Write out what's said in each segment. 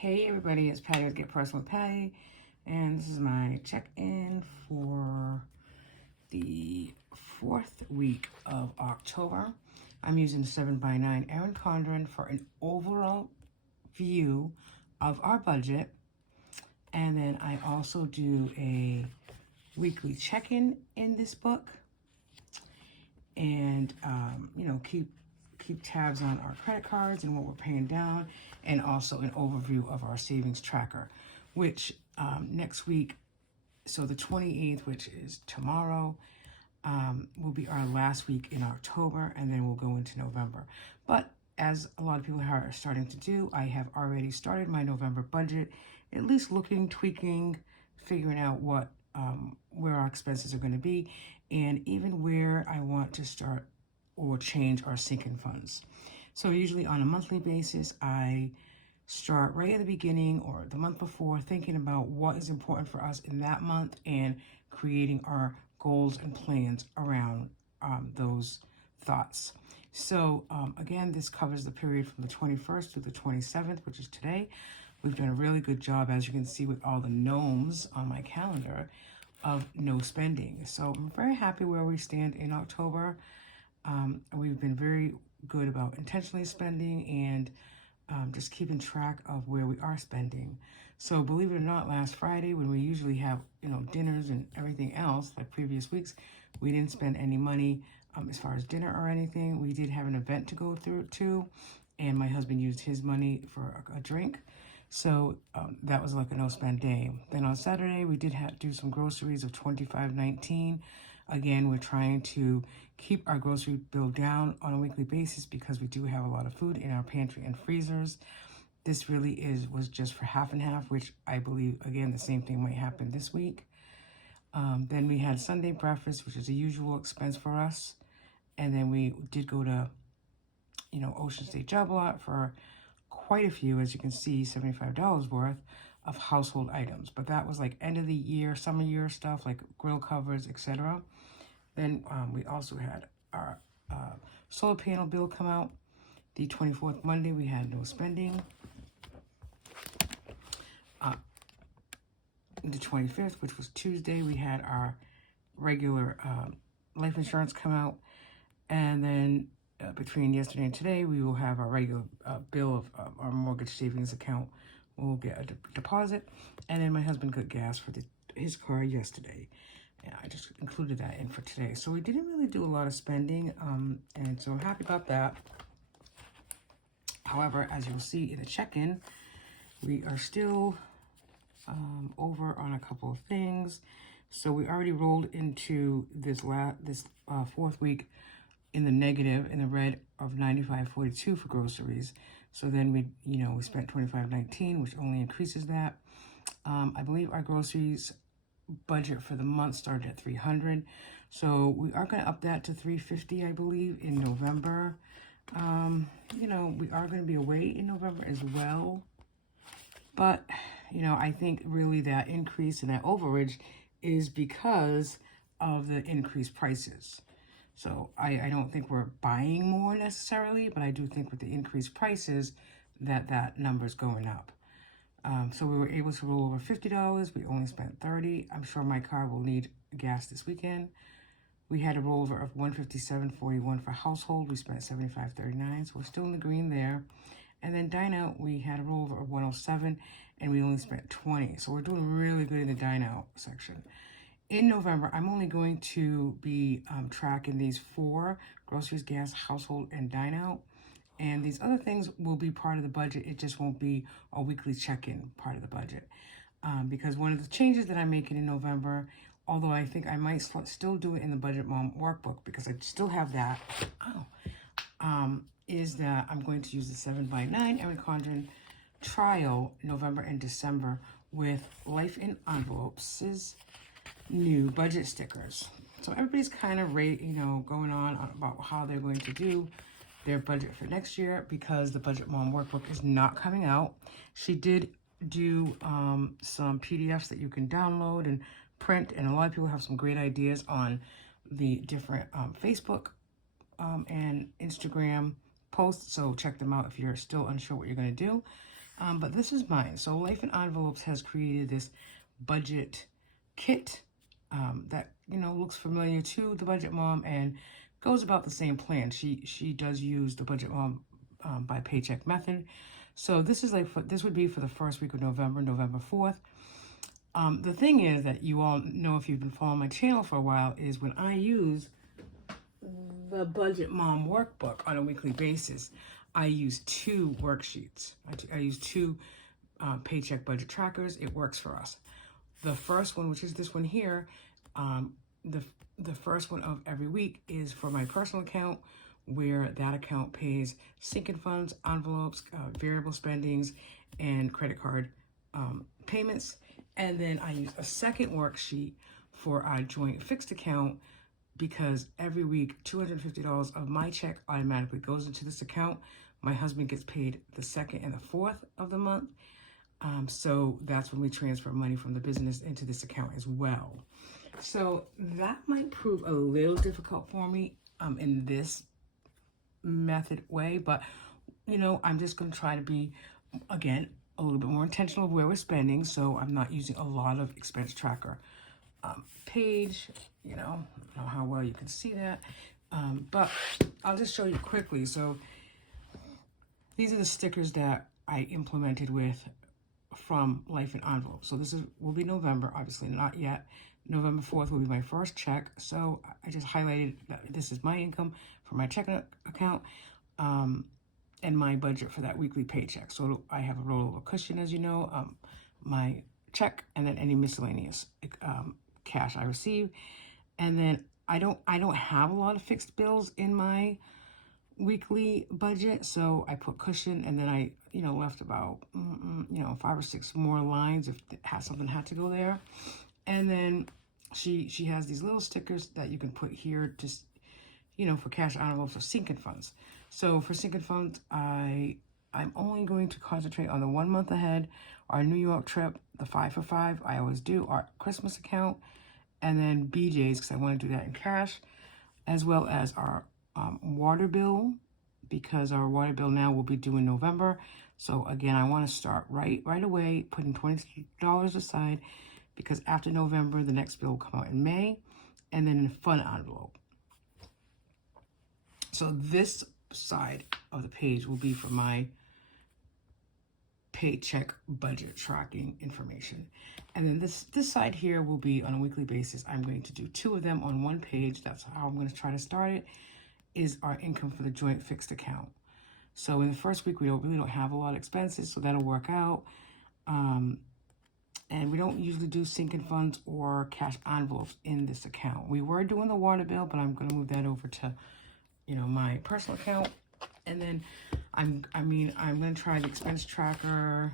Hey everybody, it's Patty with Get Personal with Patty, and this is my check-in for the 4th week of October. I'm using 7x9 Erin Condren for an overall view of our budget, and then I also do a weekly check-in in this book, and keep tabs on our credit cards and what we're paying down, and also an overview of our savings tracker, which next week, so the 28th, which is tomorrow, will be our last week in October, and then we'll go into November. But as a lot of people are starting to do, I have already started my November budget, at least looking, tweaking, figuring out what where our expenses are going to be, and even where I want to start or change our sinking funds. So usually on a monthly basis, I start right at the beginning or the month before thinking about what is important for us in that month and creating our goals and plans around those thoughts. So again, this covers the period from the 21st to the 27th, which is today. We've done a really good job, as you can see, with all the gnomes on my calendar of no spending. So I'm very happy where we stand in October. We've been very good about intentionally spending and just keeping track of where we are spending. So believe it or not, last Friday, when we usually have, dinners and everything else like previous weeks, we didn't spend any money as far as dinner or anything. We did have an event to go through too, and my husband used his money for a drink. So that was like a no-spend day. Then on Saturday, we did do some groceries of $25.19. Again, we're trying to keep our grocery bill down on a weekly basis because we do have a lot of food in our pantry and freezers. This really was just for half and half, which I believe, again, the same thing might happen this week. Then we had Sunday breakfast, which is a usual expense for us. And then we did go to, Ocean State Job Lot for quite a few, as you can see, $75 worth of household items. But that was like end of the year, summer year stuff like grill covers, etc. Then we also had our solar panel bill come out. The 24th Monday, we had no spending. The 25th, which was Tuesday, we had our regular life insurance come out. And then between yesterday and today, we will have our regular bill of our mortgage savings account. We'll get a deposit. And then my husband got gas for his car yesterday. And I just included that in for today. So we didn't really do a lot of spending, and so I'm happy about that. However, as you'll see in the check-in, we are still over on a couple of things. So we already rolled into this 4th week in the negative, in the red of $95.42 for groceries. So then we spent $25.19, which only increases that. I believe our groceries budget for the month started at $300, so we are going to up that to $350, I believe, in November. We are going to be away in November as well, but I think really that increase and that overage is because of the increased prices. So I don't think we're buying more necessarily, but I do think with the increased prices that number is going up. So we were able to roll over $50. We only spent $30. I'm sure my car will need gas this weekend. We had a rollover of $157.41 for household. We spent $75.39, so we're still in the green there. And then dine out, we had a rollover of $107, and we only spent $20. So we're doing really good in the dine out section. In November, I'm only going to be tracking these 4: groceries, gas, household, and dine out. And these other things will be part of the budget. It just won't be a weekly check-in part of the budget. Because one of the changes that I'm making in November, although I think I might still do it in the Budget Mom workbook because I still have that, is that I'm going to use the 7x9 Erin Condren trial November and December with Life in Envelopes' new budget stickers. So everybody's kind of going on about how they're going to do their budget for next year because the Budget Mom workbook is not coming out. She did do some PDFs that you can download and print, and a lot of people have some great ideas on the different Facebook and Instagram posts, so check them out if you're still unsure what you're going to do. But this is mine. So Life in Envelopes has created this budget kit that, looks familiar to the Budget Mom and goes about the same plan. She does use the Budget Mom by Paycheck Method. So this is this would be for the first week of November, November 4th. The thing is that you all know, if you've been following my channel for a while, is when I use the Budget Mom workbook on a weekly basis, I use 2 worksheets. I use 2 paycheck budget trackers. It works for us. The first one, which is this one here, the first one of every week is for my personal account, where that account pays sinking funds, envelopes, variable spendings, and credit card payments. And then I use a second worksheet for our joint fixed account, because every week $250 of my check automatically goes into this account. My husband gets paid the 2nd and the 4th of the month. So that's when we transfer money from the business into this account as well. So that might prove a little difficult for me in this method way, but I'm just going to try to be, again, a little bit more intentional of where we're spending. So I'm not using a lot of expense tracker page, I don't know how well you can see that, but I'll just show you quickly. So these are the stickers that I implemented from Life in Envelope. So this will be November, obviously not yet. November 4th will be my first check. So I just highlighted that this is my income for my checking account and my budget for that weekly paycheck. So I have a rollover cushion, as you know, my check, and then any miscellaneous cash I receive. And then I don't have a lot of fixed bills in my weekly budget, so I put cushion, and then I left about 5 or 6 more lines if something had to go there. And then she has these little stickers that you can put here, just for cash envelopes or sinking funds. So for sinking funds, I'm only going to concentrate on the 1 month ahead, our New York trip, the 5 for 5, I always do, our Christmas account, and then BJ's, because I want to do that in cash, as well as our water bill, because our water bill now will be due in November. So again, I want to start right away, putting $20 aside, because after November, the next bill will come out in May, and then in a fun envelope. So this side of the page will be for my paycheck budget tracking information. And then this side here will be on a weekly basis. I'm going to do 2 of them on one page. That's how I'm going to try to start it, is our income for the joint fixed account. So in the first week, we really don't have a lot of expenses, so that'll work out. And we don't usually do sinking funds or cash envelopes in this account. We were doing the water bill, but I'm going to move that over to, my personal account. And then I'm going to try the expense tracker.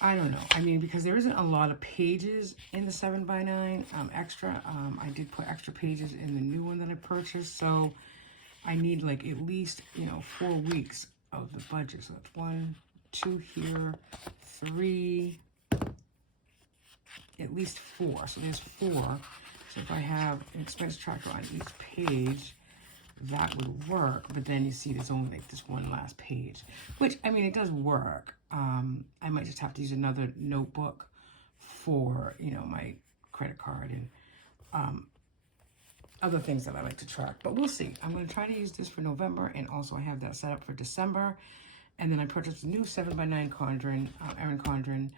I don't know. Because there isn't a lot of pages in the 7x9 extra. I did put extra pages in the new one that I purchased. So I need at least, 4 weeks of the budget. So that's 1, 2 here, 3, at least 4. So there's 4. So if I have an expense tracker on each page, that would work. But then you see there's only this one last page, which, it does work. I might just have to use another notebook for, my credit card and other things that I like to track. But we'll see. I'm going to try to use this for November, and also I have that set up for December. And then I purchased a new 7x9 Condren, Erin Condren,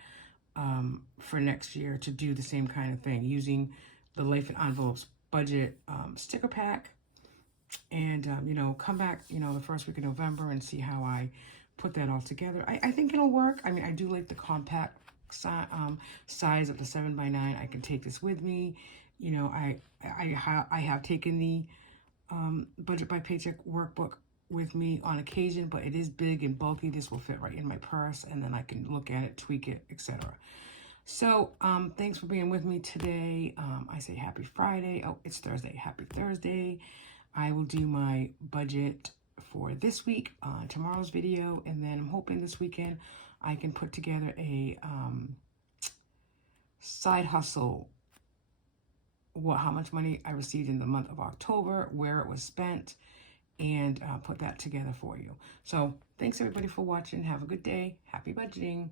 for next year to do the same kind of thing, using the Life in Envelopes budget sticker pack. And, come back, the first week of November and see how I put that all together. I think it'll work. I do like the compact size of the 7x9. I can take this with me. I have taken the Budget by Paycheck workbook with me on occasion, but it is big and bulky. This will fit right in my purse, and then I can look at it, tweak it, etc. So thanks for being with me today. I say happy Friday. Oh, it's Thursday. Happy Thursday. I will do my budget for this week on tomorrow's video, and then I'm hoping this weekend I can put together a side hustle, how much money I received in the month of October, where it was spent, and put that together for you. So thanks everybody for watching. Have a good day. Happy budgeting.